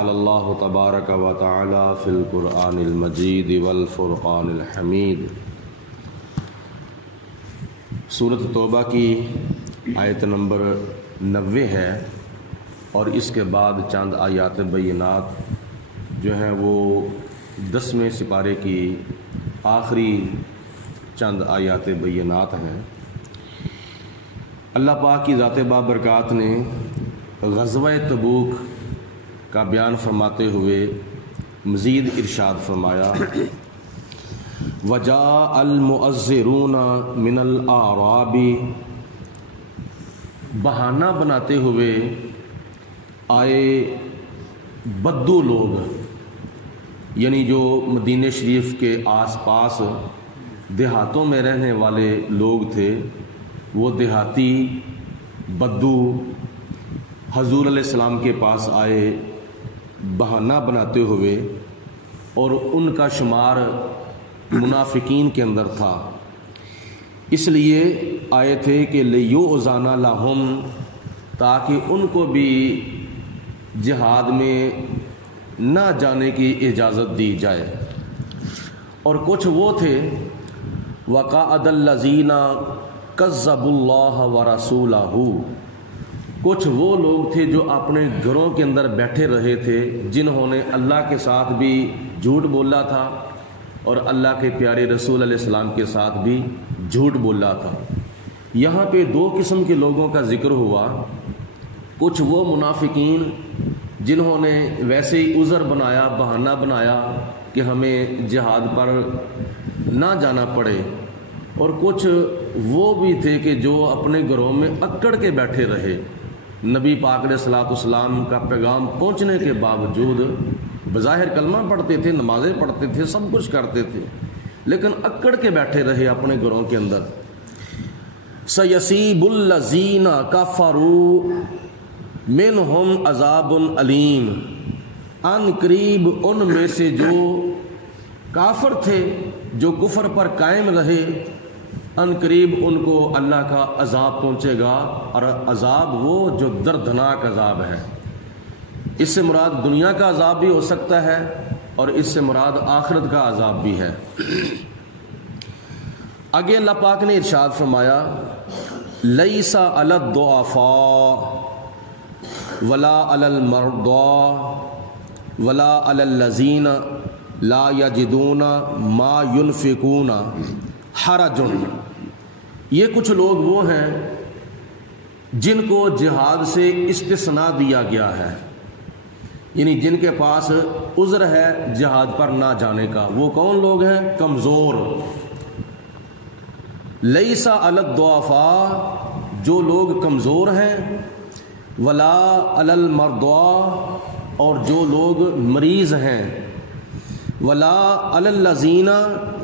قال اللہ تبارک و تعالی فی القرآن المجید والفرقان الحمید۔ سورۃ توبہ کی آیت نمبر 90 ہے، اور اس کے بعد چند آیات بینات جو ہیں وہ 10ویں سپارے کی آخری چند آیات بینات ہیں۔ اللہ پاک کی ذات بابرکات نے غزوہ تبوک کا بیان فرماتے ہوئے مزید ارشاد فرمایا، وجاء المعذرون من الاعراب، بہانہ بناتے ہوئے آئے بدو لوگ، یعنی جو مدینہ شریف کے آس پاس دیہاتوں میں رہنے والے لوگ تھے، وہ دیہاتی بدو حضور علیہ السلام کے پاس آئے بہانہ بناتے ہوئے، اور ان کا شمار منافقین کے اندر تھا، اس لیے آئے تھے کہ لیؤذن لہم، تاکہ ان کو بھی جہاد میں نہ جانے کی اجازت دی جائے۔ اور کچھ وہ تھے وقعد الذین کذبوا اللہ ورسولہ، کچھ وہ لوگ تھے جو اپنے گھروں کے اندر بیٹھے رہے تھے، جنہوں نے اللہ کے ساتھ بھی جھوٹ بولا تھا اور اللہ کے پیارے رسول علیہ السلام کے ساتھ بھی جھوٹ بولا تھا۔ یہاں پہ دو قسم کے لوگوں کا ذکر ہوا، کچھ وہ منافقین جنہوں نے ویسے ہی عذر بنایا، بہانہ بنایا کہ ہمیں جہاد پر نہ جانا پڑے، اور کچھ وہ بھی تھے کہ جو اپنے گھروں میں اکڑ کے بیٹھے رہے، نبی پاک علیہ الصلوۃ والسلام کا پیغام پہنچنے کے باوجود بظاہر کلمہ پڑھتے تھے، نمازیں پڑھتے تھے، سب کچھ کرتے تھے، لیکن اکڑ کے بیٹھے رہے اپنے گھروں کے اندر۔ سَيَصِيبُ الَّذِينَ كَفَرُوا مِنْهُمْ عَذَابٌ أَلِيمٌ، ان قریب ان میں سے جو کافر تھے، جو کفر پر قائم رہے، ان قریب ان کو اللہ کا عذاب پہنچے گا، اور عذاب وہ جو دردناک عذاب ہے۔ اس سے مراد دنیا کا عذاب بھی ہو سکتا ہے، اور اس سے مراد آخرت کا عذاب بھی ہے۔ آگے اللہ پاک نے ارشاد فرمایا، لیس علی الضعفاء ولا علی المرضى ولا علی الذین لا یجدون ما ينفقون حرج، یہ کچھ لوگ وہ ہیں جن کو جہاد سے استثناء دیا گیا ہے، یعنی جن کے پاس عذر ہے جہاد پر نہ جانے کا۔ وہ کون لوگ ہیں؟ کمزور۔ لیس علی الضعفاء، جو لوگ کمزور ہیں، ولا علی المرضى، اور جو لوگ مریض ہیں، ولا علی الذین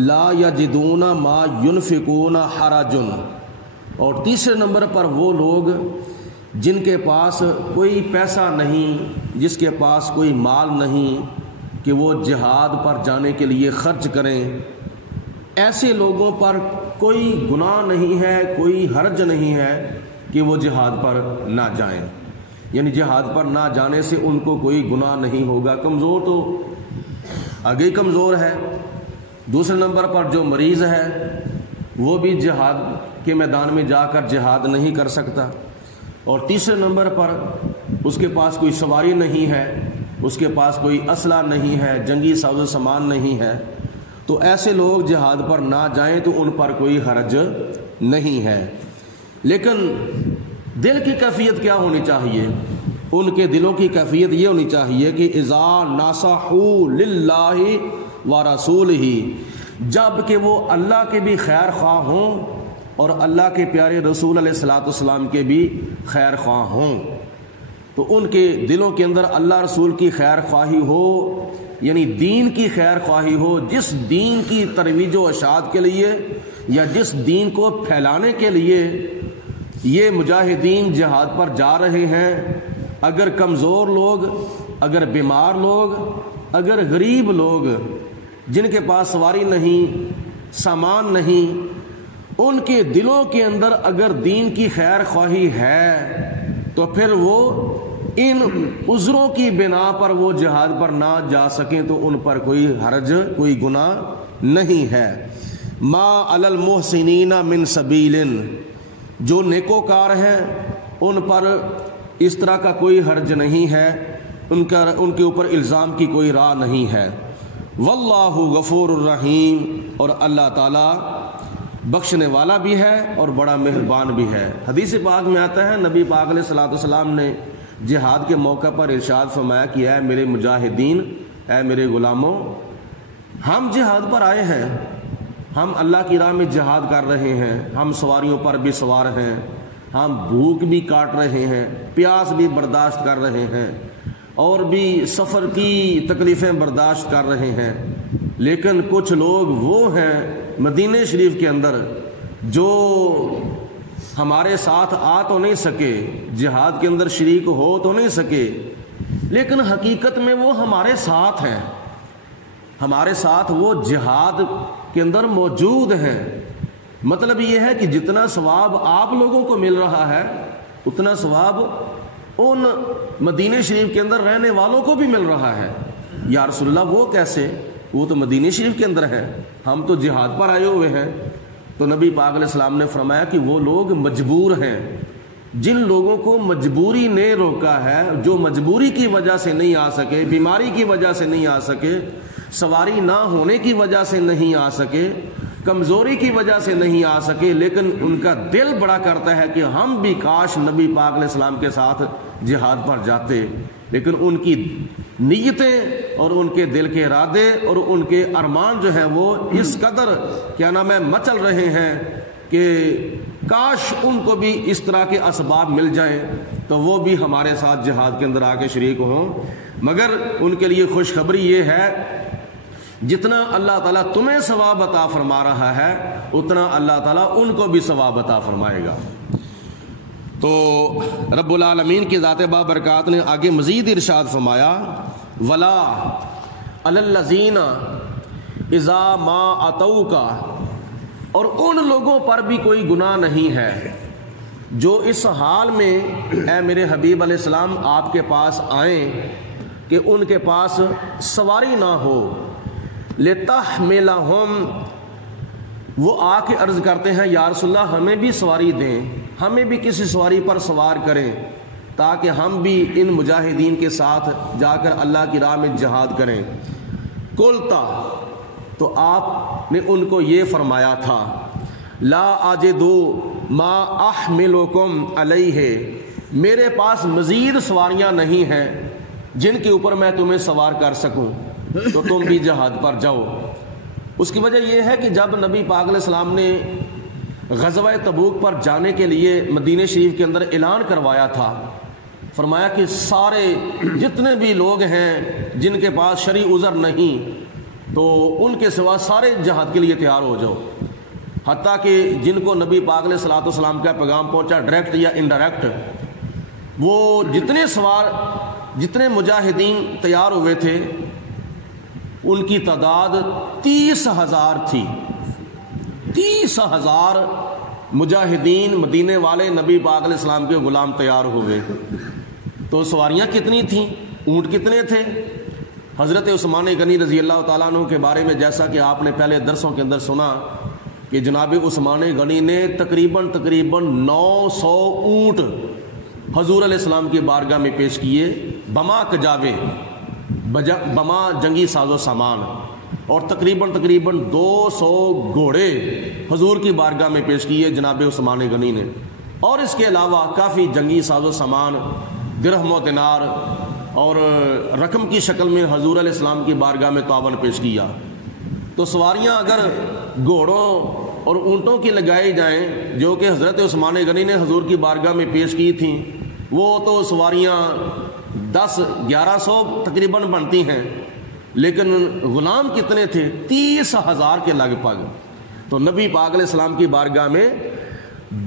لا یجدون ما ينفقون حرج، اور تیسرے نمبر پر وہ لوگ جن کے پاس کوئی پیسہ نہیں، جس کے پاس کوئی مال نہیں کہ وہ جہاد پر جانے کے لیے خرچ کریں، ایسے لوگوں پر کوئی گناہ نہیں ہے، کوئی حرج نہیں ہے کہ وہ جہاد پر نہ جائیں، یعنی جہاد پر نہ جانے سے ان کو کوئی گناہ نہیں ہوگا۔ کمزور تو آگے ہی کمزور ہے، دوسرے نمبر پر جو مریض ہے وہ بھی جہاد کے میدان میں جا کر جہاد نہیں کر سکتا، اور تیسرے نمبر پر اس کے پاس کوئی سواری نہیں ہے، اس کے پاس کوئی اسلحہ نہیں ہے، جنگی ساز و سامان نہیں ہے، تو ایسے لوگ جہاد پر نہ جائیں تو ان پر کوئی حرج نہیں ہے۔ لیکن دل کی کیفیت کیا ہونی چاہیے؟ ان کے دلوں کی کیفیت یہ ہونی چاہیے کہ اذا ناصحوا للہ ورسولہ، جب کہ وہ اللہ کے بھی خیر خواہ ہوں اور اللہ کے پیارے رسول علیہ الصلوۃ والسلام کے بھی خیر خواہ ہوں، تو ان کے دلوں کے اندر اللہ رسول کی خیر خواہی ہو، یعنی دین کی خیر خواہی ہو، جس دین کی ترویج و اشاعت کے لیے یا جس دین کو پھیلانے کے لیے یہ مجاہدین جہاد پر جا رہے ہیں، اگر کمزور لوگ، اگر بیمار لوگ، اگر غریب لوگ جن کے پاس سواری نہیں، سامان نہیں، ان کے دلوں کے اندر اگر دین کی خیر خواہی ہے تو پھر وہ ان عذروں کی بنا پر وہ جہاد پر نہ جا سکیں تو ان پر کوئی حرج، کوئی گناہ نہیں ہے۔ ما علی المحسنین من سبیل، جو نیکوکار ہیں ان پر اس طرح کا کوئی حرج نہیں ہے، ان کے اوپر الزام کی کوئی راہ نہیں ہے۔ واللہ غفور الرحیم، اور اللہ تعالیٰ بخشنے والا بھی ہے اور بڑا مہربان بھی ہے۔ حدیث پاک میں آتا ہے نبی پاک علیہ الصلوۃ والسلام نے جہاد کے موقع پر ارشاد فرمایا کہ اے میرے مجاہدین، اے میرے غلاموں، ہم جہاد پر آئے ہیں، ہم اللہ کی راہ میں جہاد کر رہے ہیں، ہم سواریوں پر بھی سوار ہیں، ہم بھوک بھی کاٹ رہے ہیں، پیاس بھی برداشت کر رہے ہیں، اور بھی سفر کی تکلیفیں برداشت کر رہے ہیں، لیکن کچھ لوگ وہ ہیں مدینہ شریف کے اندر جو ہمارے ساتھ آ تو نہیں سکے، جہاد کے اندر شریک ہو تو نہیں سکے، لیکن حقیقت میں وہ ہمارے ساتھ ہیں، ہمارے ساتھ وہ جہاد کے اندر موجود ہیں۔ مطلب یہ ہے کہ جتنا ثواب آپ لوگوں کو مل رہا ہے اتنا ثواب ان مدینہ شریف کے اندر رہنے والوں کو بھی مل رہا ہے۔ یا رسول اللہ وہ کیسے؟ وہ تو مدینہ شریف کے اندر ہے، ہم تو جہاد پر آئے ہوئے ہیں۔ تو نبی پاک علیہ السلام نے فرمایا کہ وہ لوگ مجبور ہیں، جن لوگوں کو مجبوری نے روکا ہے، جو مجبوری کی وجہ سے نہیں آ سکے، بیماری کی وجہ سے نہیں آ سکے، سواری نہ ہونے کی وجہ سے نہیں آ سکے، کمزوری کی وجہ سے نہیں آ سکے، لیکن ان کا دل بڑا کرتا ہے کہ ہم بھی کاش نبی پاک علیہ السلام کے ساتھ جہاد پر جاتے، لیکن ان کی نیتیں اور ان کے دل کے ارادے اور ان کے ارمان جو ہیں وہ اس قدر کیا نام ہے مچل رہے ہیں کہ کاش ان کو بھی اس طرح کے اسباب مل جائیں تو وہ بھی ہمارے ساتھ جہاد کے اندر آ کے شریک ہوں۔ مگر ان کے لیے خوشخبری یہ ہے، جتنا اللہ تعالیٰ تمہیں ثواب عطا فرما رہا ہے اتنا اللہ تعالیٰ ان کو بھی ثواب عطا فرمائے گا۔ تو رب العالمین کی ذات بابرکات نے آگے مزید ارشاد فرمایا، ولا علی الذین اذا ما اتوک، اور ان لوگوں پر بھی کوئی گناہ نہیں ہے جو اس حال میں اے میرے حبیب علیہ السلام آپ کے پاس آئیں کہ ان کے پاس سواری نہ ہو، لتحملہم، وہ آ کے عرض کرتے ہیں یا رسول اللہ ہمیں بھی سواری دیں، ہمیں بھی کسی سواری پر سوار کریں تاکہ ہم بھی ان مجاہدین کے ساتھ جا کر اللہ کی راہ میں جہاد کریں۔ قلتا، تو آپ نے ان کو یہ فرمایا تھا، لا اجدو ما احملکم علیہ، میرے پاس مزید سواریاں نہیں ہیں جن کے اوپر میں تمہیں سوار کر سکوں، تو تم بھی جہاد پر جاؤ۔ اس کی وجہ یہ ہے کہ جب نبی پاک علیہ السلام نے غزوہ تبوک پر جانے کے لیے مدینہ شریف کے اندر اعلان کروایا تھا، فرمایا کہ سارے جتنے بھی لوگ ہیں جن کے پاس شرعی عذر نہیں تو ان کے سوا سارے جہاد کے لیے تیار ہو جاؤ، حتیٰ کہ جن کو نبی پاک علیہ الصلوۃ والسلام کا پیغام پہنچا ڈائریکٹ یا انڈائریکٹ، وہ جتنے مجاہدین تیار ہوئے تھے ان کی تعداد 30,000 تھی۔ 30,000 مجاہدین مدینے والے نبی پاک علیہ السلام کے غلام تیار ہوئے، تو سواریاں کتنی تھیں، اونٹ کتنے تھے؟ حضرت عثمان غنی رضی اللہ تعالیٰ عنہ کے بارے میں جیسا کہ آپ نے پہلے درسوں کے اندر سنا کہ جناب عثمان غنی نے تقریباً 900 اونٹ حضور علیہ السلام کی بارگاہ میں پیش کیے، بما کجاوے، بما جنگی ساز و سامان، اور تقریباً 200 گھوڑے حضور کی بارگاہ میں پیش کیے جناب عثمان غنی نے، اور اس کے علاوہ کافی جنگی ساز و سامان، درہم و دینار اور رقم کی شکل میں حضور علیہ السلام کی بارگاہ میں تعاون پیش کیا۔ تو سواریاں اگر گھوڑوں اور اونٹوں کی لگائی جائیں جو کہ حضرت عثمان غنی نے حضور کی بارگاہ میں پیش کی تھیں، وہ تو سواریاں 10-1100 تقریباً بنتی ہیں، لیکن غلام کتنے تھے؟ 30,000 کے لگ بھگ۔ تو نبی پاک علیہ السلام کی بارگاہ میں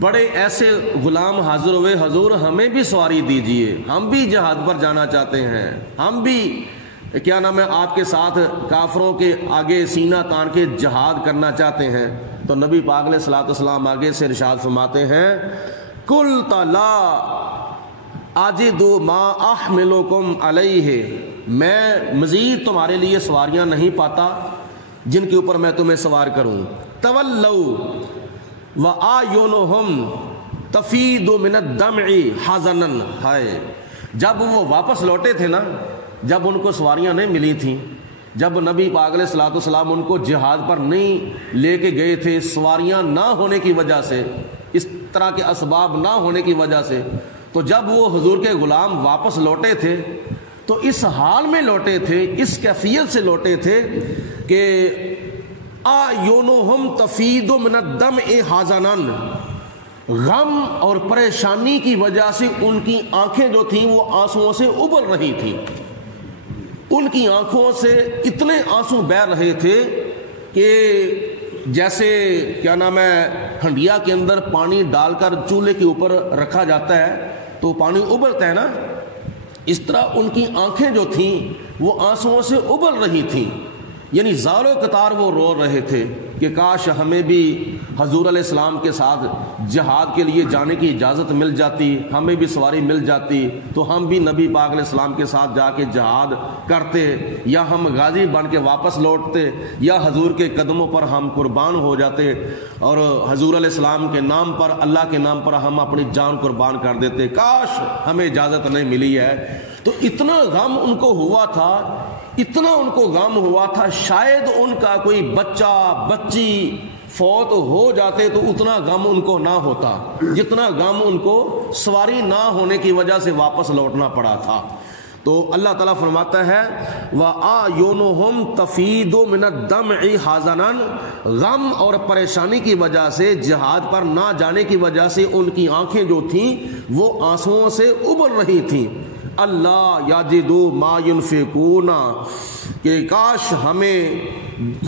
بڑے ایسے غلام حاضر ہوئے، حضور ہمیں بھی سواری دیجئے، ہم بھی جہاد پر جانا چاہتے ہیں، ہم بھی کیا نام ہے آپ کے ساتھ کافروں کے آگے سینہ تان کے جہاد کرنا چاہتے ہیں۔ تو نبی پاک علیہ السلام آگے سے ارشاد فرماتے ہیں، قلت لا آجدو ما احملکم علیہ، میں مزید تمہارے لیے سواریاں نہیں پاتا جن کے اوپر میں تمہیں سوار کروں۔ تولوا وآیونہم تفیض من الدمع حزنا، ہائے جب وہ واپس لوٹے تھے نا، جب ان کو سواریاں نہیں ملی تھیں، جب نبی پاک علیہ الصلوۃ والسلام ان کو جہاد پر نہیں لے کے گئے تھے، سواریاں نہ ہونے کی وجہ سے، اس طرح کے اسباب نہ ہونے کی وجہ سے، تو جب وہ حضور کے غلام واپس لوٹے تھے تو اس حال میں لوٹے تھے، اس کیفیت سے لوٹے تھے کہ اعینہم تفیض من الدمع حزنا، غم اور پریشانی کی وجہ سے ان کی آنکھیں جو تھیں وہ آنسوؤں سے ابل رہی تھیں، ان کی آنکھوں سے اتنے آنسو بہہ رہے تھے کہ جیسے کیا نام ہے ہنڈیا کے اندر پانی ڈال کر چولہے کے اوپر رکھا جاتا ہے تو پانی ابلتا ہے نا، اس طرح ان کی آنکھیں جو تھیں وہ آنسوؤں سے ابل رہی تھیں، یعنی زار و قطار وہ رو رہے تھے کہ کاش ہمیں بھی حضور علیہ السلام کے ساتھ جہاد کے لیے جانے کی اجازت مل جاتی، ہمیں بھی سواری مل جاتی تو ہم بھی نبی پاک علیہ السلام کے ساتھ جا کے جہاد کرتے، یا ہم غازی بن کے واپس لوٹتے، یا حضور کے قدموں پر ہم قربان ہو جاتے اور حضور علیہ السلام کے نام پر، اللہ کے نام پر ہم اپنی جان قربان کر دیتے، کاش ہمیں اجازت نہیں ملی ہے۔ تو اتنا غم ان کو ہوا تھا، اتنا ان کو غم ہوا تھا، شاید ان کا کوئی بچہ بچی فوت ہو جاتے تو اتنا غم ان کو نہ ہوتا جتنا غم ان کو سواری نہ ہونے کی وجہ سے واپس لوٹنا پڑا تھا۔ تو اللہ تعالیٰ فرماتا ہے وَآیونہم تفیض من الدمع حزنا، غم اور پریشانی کی وجہ سے، جہاد پر نہ جانے کی وجہ سے ان کی آنکھیں جو تھیں وہ آنسوؤں سے ابل رہی تھیں۔ اللہ یجدوا ما ينفقون، کہ کاش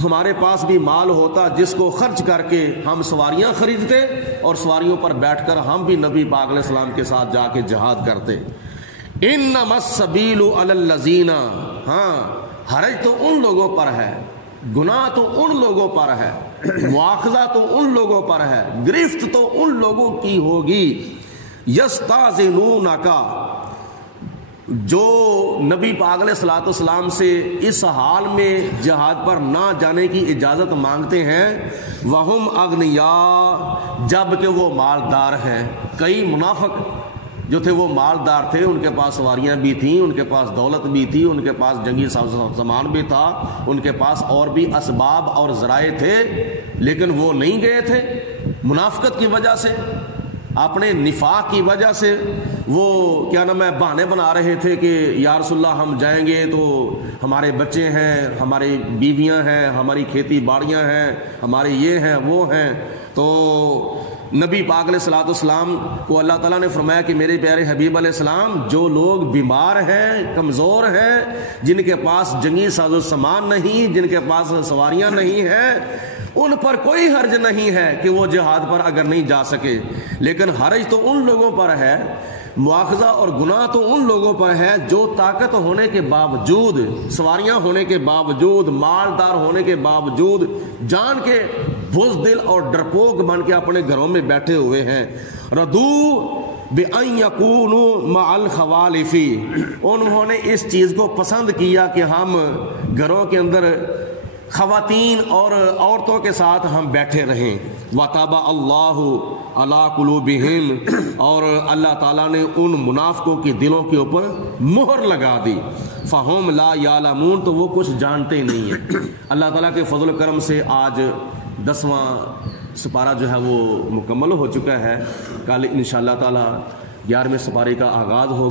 ہمارے پاس بھی مال ہوتا جس کو خرچ کر کے ہم سواریاں خریدتے اور سواریوں پر بیٹھ کر ہم بھی نبی پاک علیہ السلام کے ساتھ جا کے جہاد کرتے۔ انما السبیل علی الذین، ہاں حرج تو ان لوگوں پر ہے، گناہ تو ان لوگوں پر ہے، مواخذہ تو ان لوگوں پر ہے، گرفت تو ان لوگوں کی ہوگی، یستاذنونک، جو نبی پاک علیہ الصلوۃ والسلام سے اس حال میں جہاد پر نہ جانے کی اجازت مانگتے ہیں، وہم اغنیاء، جب کہ وہ مالدار ہیں۔ کئی منافق جو تھے وہ مالدار تھے، ان کے پاس سواریاں بھی تھیں، ان کے پاس دولت بھی تھی، ان کے پاس جنگی سامان بھی تھا، ان کے پاس اور بھی اسباب اور ذرائع تھے، لیکن وہ نہیں گئے تھے منافقت کی وجہ سے، اپنے نفاق کی وجہ سے۔ وہ کیا نام ہے بہانے بنا رہے تھے کہ یا رسول اللہ ہم جائیں گے تو ہمارے بچے ہیں، ہماری بیویاں ہیں، ہماری کھیتی باڑیاں ہیں، ہمارے یہ ہیں وہ ہیں۔ تو نبی پاک علیہ الصلوۃ والسلام کو اللہ تعالیٰ نے فرمایا کہ میرے پیارے حبیب علیہ السلام، جو لوگ بیمار ہیں، کمزور ہیں، جن کے پاس جنگی ساز و سامان نہیں، جن کے پاس سواریاں نہیں ہیں، ان پر کوئی حرج نہیں ہے کہ وہ جہاد پر اگر نہیں جا سکے، لیکن حرج تو ان لوگوں پر ہے، مواخذہ اور گناہ تو ان لوگوں پر ہے جو طاقت ہونے کے باوجود، سواریاں ہونے کے باوجود، مالدار ہونے کے باوجود جان کے بزدل اور ڈرپوک بن کے اپنے گھروں میں بیٹھے ہوئے ہیں۔ ردو بِأَن يَكُونُوا مَعَ الْخَوَالِفِ، انہوں نے اس چیز کو پسند کیا کہ ہم گھروں کے اندر خواتین اور عورتوں کے ساتھ ہم بیٹھے رہیں۔ وَطَبَعَ اللَّهُ عَلَىٰ قُلُوبِهِمْ، اور اللہ تعالیٰ نے ان منافقوں کے دلوں کے اوپر مہر لگا دی۔ فَهُمْ لَا يَعْلَمُونَ، تو وہ کچھ جانتے ہی نہیں ہیں۔ اللہ تعالیٰ کے فضل و کرم سے آج 10واں سپارہ جو ہے وہ مکمل ہو چکا ہے، کل انشاءاللہ تعالیٰ 11ویں سپارے کا آغاز ہوگا۔